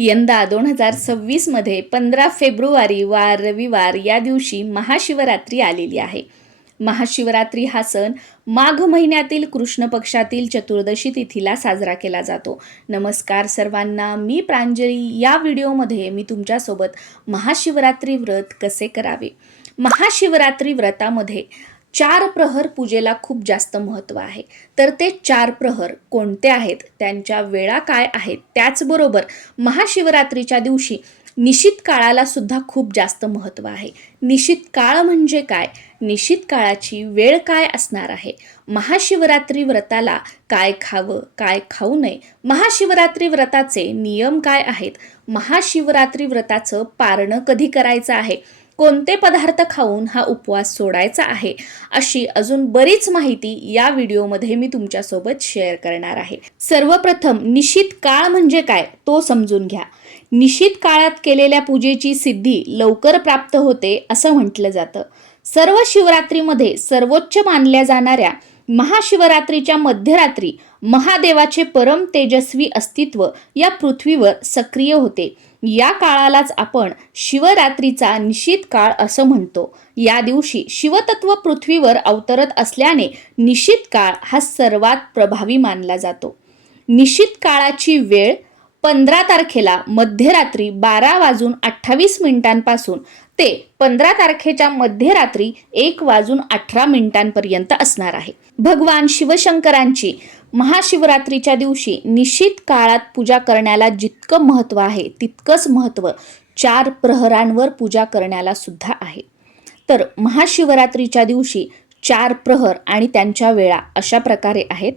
यंदा 2026 मध्ये 15 फेब्रुवारी वार रविवार या दिवशी महाशिवरात्री आलेली आहे. महाशिवरात्री हा सण माघ महिन्यातील कृष्ण पक्षातील चतुर्दशी तिथीला साजरा केला जातो. नमस्कार सर्वांना, मी प्रांजली. या व्हिडिओमध्ये मी तुमच्यासोबत महाशिवरात्री व्रत कसे करावे, महाशिवरात्री व्रतामध्ये 4 प्रहर पूजेला खूप जास्त महत्त्व आहे. तर ते 4 प्रहर कोणते आहेत, त्यांच्या वेळा काय आहेत, त्याचबरोबर महाशिवरात्रीच्या दिवशी निशित काळाला सुद्धा खूप जास्त महत्त्व आहे. निशित काळ म्हणजे काय, निशित काळाची वेळ काय असणार आहे, महाशिवरात्री व्रताला काय खावं काय खाऊ नये, महाशिवरात्री व्रताचे नियम काय आहेत, महाशिवरात्री व्रताचं पारणं कधी करायचं आहे, कोणते पदार्थ खाऊन हा उपवास सोडायचा आहे, अशी अजून बरीच माहिती या व्हिडिओमध्ये मी तुमच्यासोबत शेअर करणार आहे. सर्वप्रथम निशित काळ म्हणजे काय तो समजून घ्या. निशित काळात केलेल्या पूजेची सिद्धी लवकर प्राप्त होते असं म्हटलं जातं. सर्व शिवरात्रीमध्ये सर्वोच्च मानल्या जाणाऱ्या महाशिवरात्रीच्या मध्यरात्री महादेवाचे परम तेजस्वी अस्तित्व या पृथ्वीवर सक्रिय होते. या काळालाच आपण शिवरात्रीचा निशित काळ असं म्हणतो. या दिवशी शिवतत्व पृथ्वीवर अवतरत असल्याने निशित काळ हा सर्वात प्रभावी मानला जातो. निशित काळाची वेळ 15 तारखेला मध्यरात्री 12:28 ते 15 तारखेच्या मध्यरात्री 1:18 असणार आहे. भगवान शिवशंकरांची महाशिवरात्रीच्या दिवशी निशित काळात पूजा करण्याला जितकं महत्त्व आहे तितकंच महत्त्व 4 प्रहरांवर पूजा करण्याला सुद्धा आहे. तर महाशिवरात्रीच्या दिवशी 4 प्रहर आणि त्यांच्या वेळा अशा प्रकारे आहेत.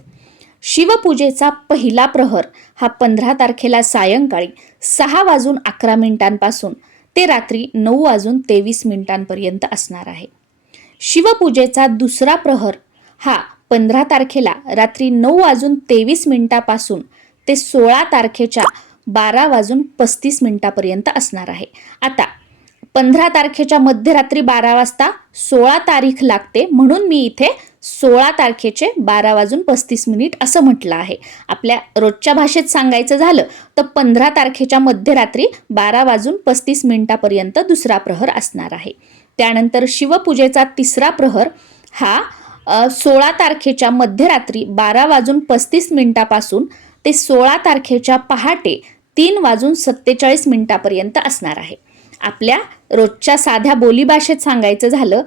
शिवपूजेचा पहिला प्रहर हा 15 तारखेला सायंकाळी 6:11 ते रात्री 9:23 असणार आहे. शिवपूजेचा दुसरा प्रहर हा 15 तारखेला रात्री 9:23 ते 16 तारखेच्या 12:35 असणार आहे. आता 15 तारखेच्या मध्यरात्री 12 वाजता 16 तारीख लागते, म्हणून मी इथे 16 तारखेचे 12:35 असं म्हटलं आहे. आपल्या रोजच्या भाषेत सांगायचं झालं तर 15 तारखेच्या मध्यरात्री 12:35 दुसरा प्रहर असणार आहे. त्यानंतर शिवपूजेचा तिसरा प्रहर हा 16 तारखेच्या मध्यरात्री 12:35 ते 16 तारखेच्या पहाटे 3:47 असणार आहे. आपल्या रोजच्या साध्या बोलीभाषेत सांगायचं झालं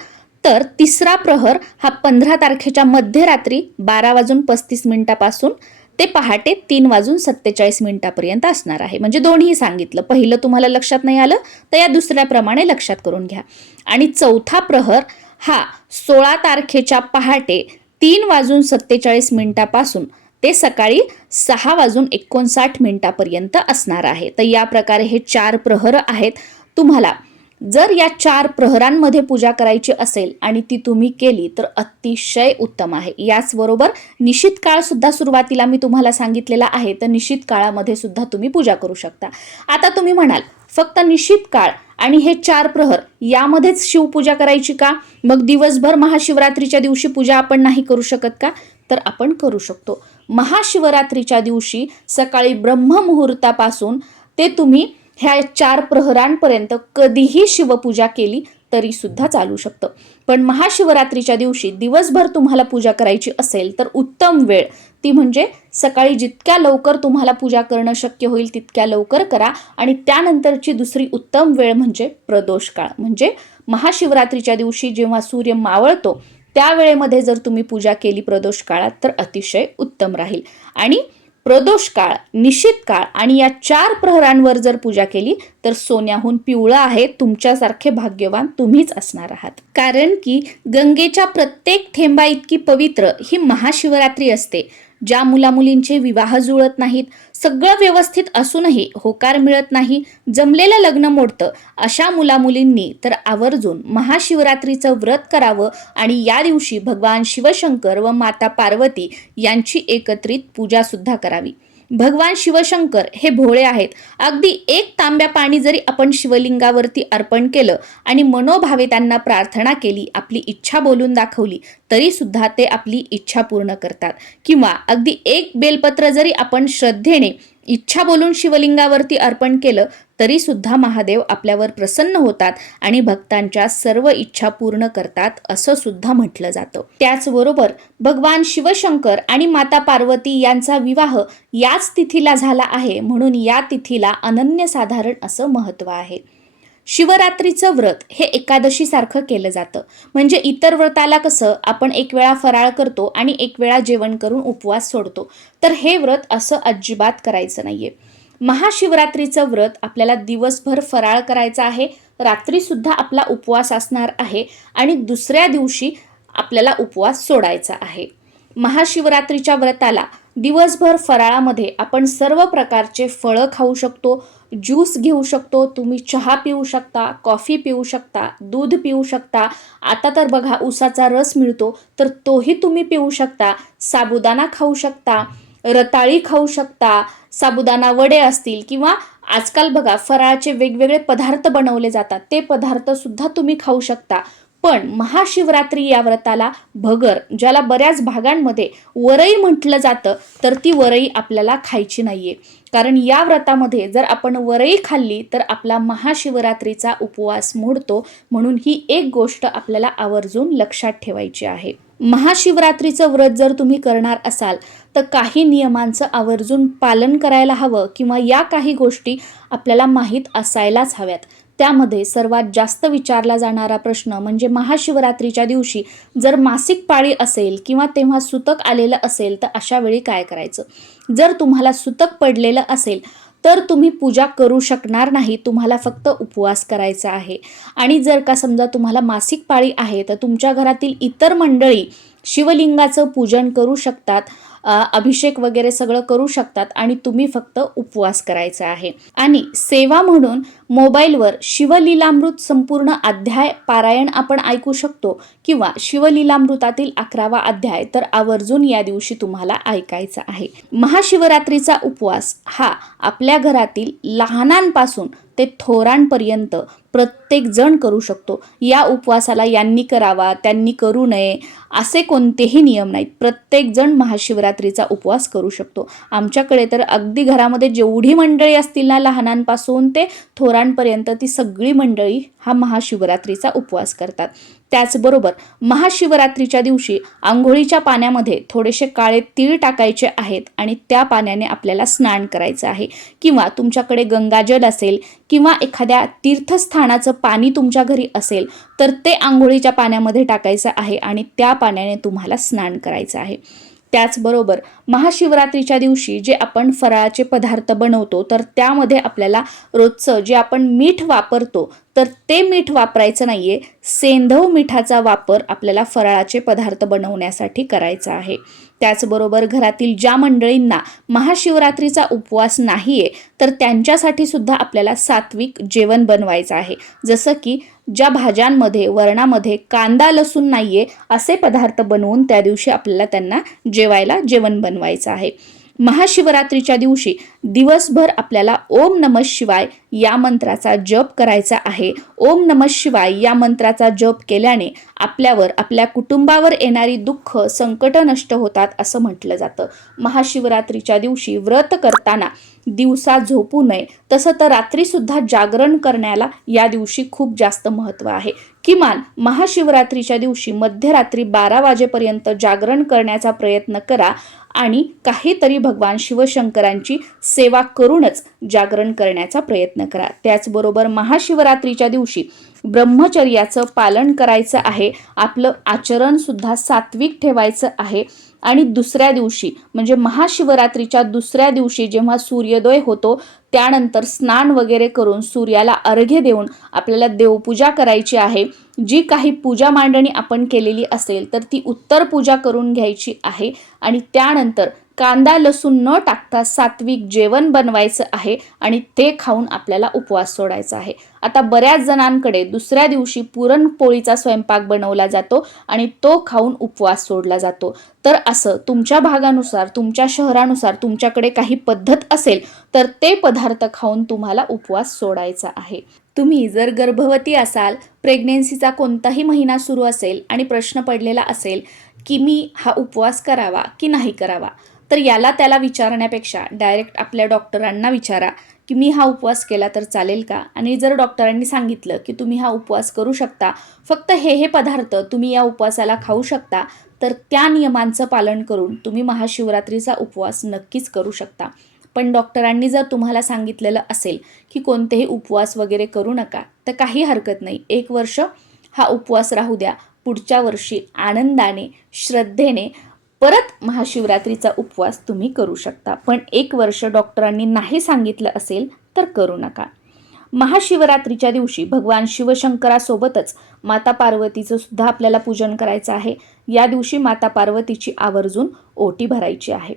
तर तिसरा प्रहर हा 15 तारखेच्या मध्यरात्री 12:35 ते पहाटे 3:47 असणार आहे. म्हणजे दोन्ही सांगितलं. पहिलं तुम्हाला लक्षात नाही आलं तर या दुसऱ्याप्रमाणे लक्षात करून घ्या. आणि चौथा प्रहर हा 16 तारखेच्या पहाटे 3:47 ते सकाळी 6:59 असणार आहे. तर या प्रकारे हे 4 प्रहर आहेत. तुम्हाला जर या 4 प्रहरांमध्ये पूजा करायची असेल आणि ती तुम्ही केली तर अतिशय उत्तम आहे. याचबरोबर निशित काळ सुद्धा सुरुवातीला मी तुम्हाला सांगितलेला आहे, तर निशित काळामध्ये सुद्धा तुम्ही पूजा करू शकता. आता तुम्ही म्हणाल फक्त निशित काळ आणि हे 4 प्रहर यामध्येच शिवपूजा करायची का, मग दिवसभर महाशिवरात्रीच्या दिवशी पूजा आपण नाही करू शकत का? तर आपण करू शकतो. महाशिवरात्रीच्या दिवशी सकाळी ब्रह्ममुहूर्तापासून ते तुम्ही ह्या 4 प्रहरांपर्यंत कधीही शिवपूजा केली तरी सुद्धा चालू शकतं. पण महाशिवरात्रीच्या दिवशी दिवसभर तुम्हाला पूजा करायची असेल तर उत्तम वेळ ती म्हणजे सकाळी जितक्या लवकर तुम्हाला पूजा करणं शक्य होईल तितक्या लवकर करा. आणि त्यानंतरची दुसरी उत्तम वेळ म्हणजे प्रदोष काळ. म्हणजे महाशिवरात्रीच्या दिवशी जेव्हा सूर्य मावळतो त्या वेळेमध्ये जर तुम्ही पूजा केली प्रदोष काळात तर अतिशय उत्तम राहील. आणि प्रदोष काळ, निशित काळ आणि या 4 प्रहरांवर जर पूजा केली तर सोन्याहून पिवळं आहे. तुमच्यासारखे भाग्यवान तुम्हीच असणार आहात. कारण की गंगेच्या प्रत्येक थेंबा इतकी पवित्र ही महाशिवरात्री असते. ज्या मुलामुलींचे विवाह जुळत नाहीत, सगळं व्यवस्थित असूनही होकार मिळत नाही, जमलेलं लग्न मोडतं, अशा मुलामुलींनी तर आवर्जून महाशिवरात्रीचं व्रत करावं आणि या दिवशी भगवान शिवशंकर व माता पार्वती यांची एकत्रित पूजा सुद्धा करावी. भगवान शिवशंकर हे भोळे आहेत. अगदी 1 तांब्या पाणी जरी आपण शिवलिंगावरती अर्पण केलं आणि मनोभावे त्यांना प्रार्थना केली, आपली इच्छा बोलून दाखवली तरी सुद्धा ते आपली इच्छा पूर्ण करतात. किंवा अगदी 1 बेलपत्र जरी आपण श्रद्धेने इच्छा बोलून शिवलिंगावरती अर्पण केलं तरी सुद्धा महादेव आपल्यावर प्रसन्न होतात आणि भक्तांच्या सर्व इच्छा पूर्ण करतात असं सुद्धा म्हटलं जातं. त्याचबरोबर भगवान शिवशंकर आणि माता पार्वती यांचा विवाह याच तिथीला झाला आहे, म्हणून या तिथीला अनन्यसाधारण असं महत्त्व आहे. शिवरात्रीचं व्रत हे एकादशी सारखं केलं जातं. म्हणजे इतर व्रताला कसं आपण एक वेळा फराळ करतो आणि एक वेळा जेवण करून उपवास सोडतो, तर हे व्रत असं अजिबात करायचं नाहीये. महाशिवरात्रीचं व्रत आपल्याला दिवसभर फराळ करायचा आहे, रात्री सुद्धा आपला उपवास असणार आहे आणि दुसऱ्या दिवशी आपल्याला उपवास सोडायचा आहे. महाशिवरात्रीच्या व्रताला दिवसभर फराळामध्ये आपण सर्व प्रकारचे फळं खाऊ शकतो, ज्यूस घेऊ शकतो, तुम्ही चहा पिऊ शकता, कॉफी पिऊ शकता, दूध पिऊ शकता. आता तर बघा उसाचा रस मिळतो तर तोही तुम्ही पिऊ शकता, साबुदाणा खाऊ शकता, रताळी खाऊ शकता, साबुदाणा वडे असतील किंवा आजकाल बघा फराळाचे वेगवेगळे पदार्थ बनवले जातात, ते पदार्थ सुद्धा तुम्ही खाऊ शकता. पण महाशिवरात्री या व्रताला भगर, ज्याला बऱ्याच भागांमध्ये वरई म्हटलं जातं, तर ती वरई आपल्याला खायची नाहीये. कारण या व्रतामध्ये जर आपण वरई खाल्ली तर आपला महाशिवरात्रीचा उपवास मोडतो. म्हणून ही एक गोष्ट आपल्याला आवर्जून लक्षात ठेवायची आहे. महाशिवरात्रीचं व्रत जर तुम्ही करणार असाल तर काही नियमांचं आवर्जून पालन करायला हवं किंवा या काही गोष्टी आपल्याला माहीत असायलाच हव्यात. त्यामध्ये सर्वात जास्त विचारला जाणारा प्रश्न म्हणजे महाशिवरात्रीच्या दिवशी जर मासिक पाळी असेल किंवा तेव्हा सुतक आलेलं असेल तर अशा वेळी काय करायचं. जर तुम्हाला सुतक पडलेलं असेल तर तुम्ही पूजा करू शकणार नाही, तुम्हाला फक्त उपवास करायचा आहे. आणि जर का समजा तुम्हाला मासिक पाळी आहे तर तुमच्या घरातील इतर मंडळी शिवलिंगाचं पूजन करू शकतात, अभिषेक वगैरे सगळं करू शकतात आणि तुम्ही फक्त उपवास करायचा आहे. आणि सेवा म्हणून मोबाईलवर शिवलीलामृत संपूर्ण अध्याय पारायण आपण ऐकू शकतो किंवा शिवलीलामृतातील 11वा अध्याय तर आवर्जून या दिवशी तुम्हाला ऐकायचा आहे. महाशिवरात्रीचा उपवास हा आपल्या घरातील लहानांपासून ते थोरांपर्यंत प्रत्येक जण करू शकतो. या उपवासाला यांनी करावा त्यांनी करू नये असे कोणतेही नियम नाहीत. प्रत्येक जण महाशिवरात्रीचा उपवास करू शकतो. आमच्याकडे तर अगदी घरामध्ये जेवढी मंडळी असतील ना, लहानांपासून ते थोरांपर्यंत, ती सगळी मंडळी हा महाशिवरात्रीचा उपवास करतात. त्याचबरोबर महाशिवरात्रीच्या दिवशी आंघोळीच्या पाण्यामध्ये थोडेसे काळे तीळ टाकायचे आहेत आणि त्या पाण्याने आपल्याला स्नान करायचं आहे. किंवा तुमच्याकडे गंगाजल असेल किंवा एखाद्या तीर्थस्थानाचं पाणी तुमच्या घरी असेल तर ते आंघोळीच्या पाण्यामध्ये टाकायचं आहे आणि त्या पाण्याने तुम्हाला स्नान करायचं आहे. त्याचबरोबर महाशिवरात्रीच्या दिवशी जे आपण फराळाचे पदार्थ बनवतो तर त्यामध्ये आपल्याला रोजचं जे आपण मीठ वापरतो तर ते मीठ वापरायचं नाहीये. सेंधव मिठाचा वापर आपल्याला फराळाचे पदार्थ बनवण्यासाठी करायचा आहे. त्याचबरोबर घरातील ज्या मंडळींना महाशिवरात्रीचा उपवास नाहीये तर त्यांच्यासाठी सुद्धा आपल्याला सात्विक जेवण बनवायचं आहे. जसं की ज्या भाज्यांमध्ये वरणामध्ये कांदा लसूण नाहीये असे पदार्थ बनवून त्या दिवशी आपल्याला त्यांना जेवायला जेवण बनवायचं आहे. महाशिवरात्रीच्या दिवशी दिवसभर आपल्याला ओम नमः शिवाय या मंत्राचा जप करायचा आहे. ओम नमः शिवाय या मंत्राचा जप केल्याने आपल्यावर, आपल्या कुटुंबावर येणारी दुःख, संकट नष्ट होतात असं म्हटलं जातं. महाशिवरात्रीच्या दिवशी व्रत करताना दिवसा झोपू नये, तसं तर रात्री सुद्धा जागरण करण्याला या दिवशी खूप जास्त महत्त्व आहे. किमान महाशिवरात्रीच्या दिवशी मध्यरात्री 12 वाजेपर्यंत जागरण करण्याचा प्रयत्न करा आणि काहीतरी भगवान शिवशंकरांची सेवा करूनच जागरण करण्याचा प्रयत्न करा. त्याचबरोबर महाशिवरात्रीच्या दिवशी ब्रह्मचर्याचं पालन करायचं आहे. आपलं आचरण सुद्धा सात्विक ठेवायचं आहे. आणि दुसऱ्या दिवशी म्हणजे महाशिवरात्रीच्या दुसऱ्या दिवशी जेव्हा सूर्योदय होतो त्यानंतर स्नान वगैरे करून सूर्याला अर्घ्य देऊन आपल्याला देवपूजा करायची आहे. जी काही पूजा मांडणी आपण केलेली असेल तर ती उत्तर पूजा करून घ्यायची आहे आणि त्यानंतर कांदा लसूण न टाकता सात्विक जेवण बनवायचं आहे आणि ते खाऊन आपल्याला उपवास सोडायचा आहे. आता बऱ्याच जणांकडे दुसऱ्या दिवशी पुरणपोळीचा स्वयंपाक बनवला जातो आणि तो खाऊन उपवास सोडला जातो. तर असं तुमच्या भागानुसार, तुमच्या शहरानुसार तुमच्याकडे काही पद्धत असेल तर ते पदार्थ खाऊन तुम्हाला उपवास सोडायचा आहे. तुम्ही जर गर्भवती असाल, प्रेग्नेन्सीचा कोणताही महिना सुरू असेल आणि प्रश्न पडलेला असेल की मी हा उपवास करावा की नाही करावा, तर याला त्याला विचारण्यापेक्षा डायरेक्ट आपल्या डॉक्टरांना विचारा की मी हा उपवास केला तर चालेल का. आणि जर डॉक्टरांनी सांगितलं की तुम्ही हा उपवास करू शकता, फक्त हे पदार्थ तुम्ही या उपवासाला खाऊ शकता, तर त्या नियमांचं पालन करून तुम्ही महाशिवरात्रीचा उपवास नक्कीच करू शकता. पण डॉक्टरांनी जर तुम्हाला सांगितलेलं असेल की कोणतेही उपवास वगैरे करू नका, तर काही हरकत नाही. 1 वर्ष हा उपवास राहू द्या. पुढच्या वर्षी आनंदाने, श्रद्धेने परत महाशिवरात्रीचा उपवास तुम्ही करू शकता. पण 1 वर्ष डॉक्टरांनी नाही सांगितलं असेल तर करू नका. महाशिवरात्रीच्या दिवशी भगवान शिवशंकरासोबतच माता पार्वतीचं सुद्धा आपल्याला पूजन करायचं आहे. या दिवशी माता पार्वतीची आवर्जून ओटी भरायची आहे.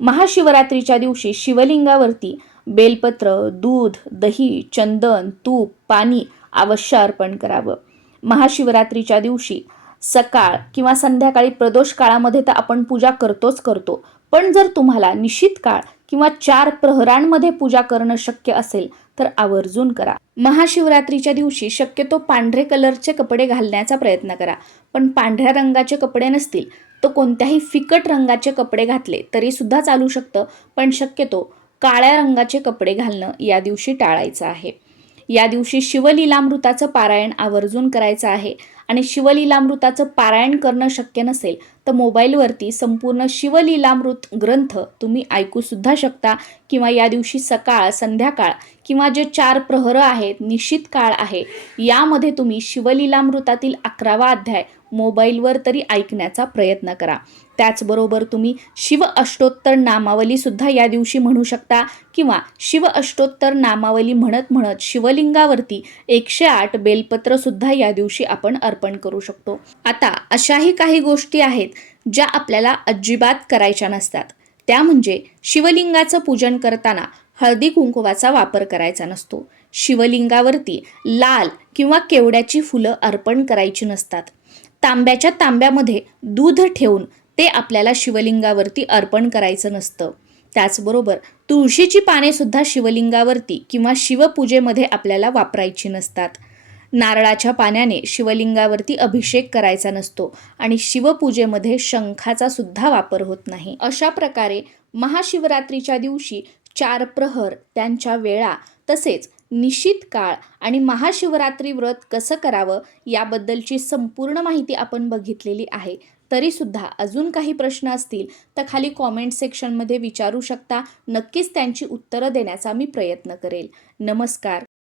महाशिवरात्रीच्या दिवशी शिवलिंगावरती बेलपत्र, दूध, दही, चंदन, तूप, पाणी अवश्य अर्पण करावं. महाशिवरात्रीच्या दिवशी सकाळ किंवा संध्याकाळी प्रदोष काळामध्ये तर आपण पूजा करतो. पण जर तुम्हाला निशित काळ किंवा 4 प्रहरांमध्ये पूजा करणं शक्य असेल तर आवर्जून करा. महाशिवरात्रीच्या दिवशी शक्यतो पांढरे कलरचे कपडे घालण्याचा प्रयत्न करा. पण पांढऱ्या रंगाचे कपडे नसतील तर कोणत्याही फिकट रंगाचे कपडे घातले तरी सुद्धा चालू शकतं. पण शक्यतो काळ्या रंगाचे कपडे घालणं या दिवशी टाळायचं आहे. या दिवशी शिवलीलामृताचं पारायण आवर्जून करायचं आहे. आणि शिवलीलामृताचं पारायण करणं शक्य नसेल तर मोबाईलवरती संपूर्ण शिवलीलामृत ग्रंथ तुम्ही ऐकूसुद्धा शकता. किंवा या दिवशी सकाळ, संध्याकाळ किंवा जे 4 प्रहर आहेत, निशित काळ आहे, यामध्ये तुम्ही शिवलीलामृतातील 11वा अध्याय मोबाईलवर तरी ऐकण्याचा प्रयत्न करा. त्याचबरोबर तुम्ही शिव अष्टोत्तर नामावलीसुद्धा या दिवशी म्हणू शकता. किंवा शिव अष्टोत्तर नामावली म्हणत म्हणत शिवलिंगावरती 108 बेलपत्रसुद्धा या दिवशी आपण अर्पण करू शकतो. आता अशाही काही गोष्टी आहेत ज्या आपल्याला अजिबात करायच्या नसतात. त्या म्हणजे शिवलिंगाचं पूजन करताना हळदी कुंकवाचा वापर करायचा नसतो. शिवलिंगावरती लाल किंवा केवड्याची फुलं अर्पण करायची नसतात. तांब्याच्या तांब्यामध्ये दूध ठेवून ते आपल्याला शिवलिंगावरती अर्पण करायचं नसतं. त्याचबरोबर तुळशीची पाने सुद्धा शिवलिंगावरती किंवा शिवपूजेमध्ये आपल्याला वापरायची नसतात. नारळाच्या पाण्याने शिवलिंगावरती अभिषेक करायचा नसतो आणि शिवपूजेमध्ये शंखाचा सुद्धा वापर होत नाही. अशा प्रकारे महाशिवरात्रीच्या दिवशी 4 प्रहर, त्यांच्या वेळा, तसेच निशित काळ आणि महाशिवरात्री व्रत कसं करावं याबद्दलची संपूर्ण माहिती आपण बघितलेली आहे. तरीसुद्धा अजून काही प्रश्न असतील तर खाली कॉमेंट सेक्शनमध्ये विचारू शकता. नक्कीच त्यांची उत्तरं देण्याचा मी प्रयत्न करेल. नमस्कार.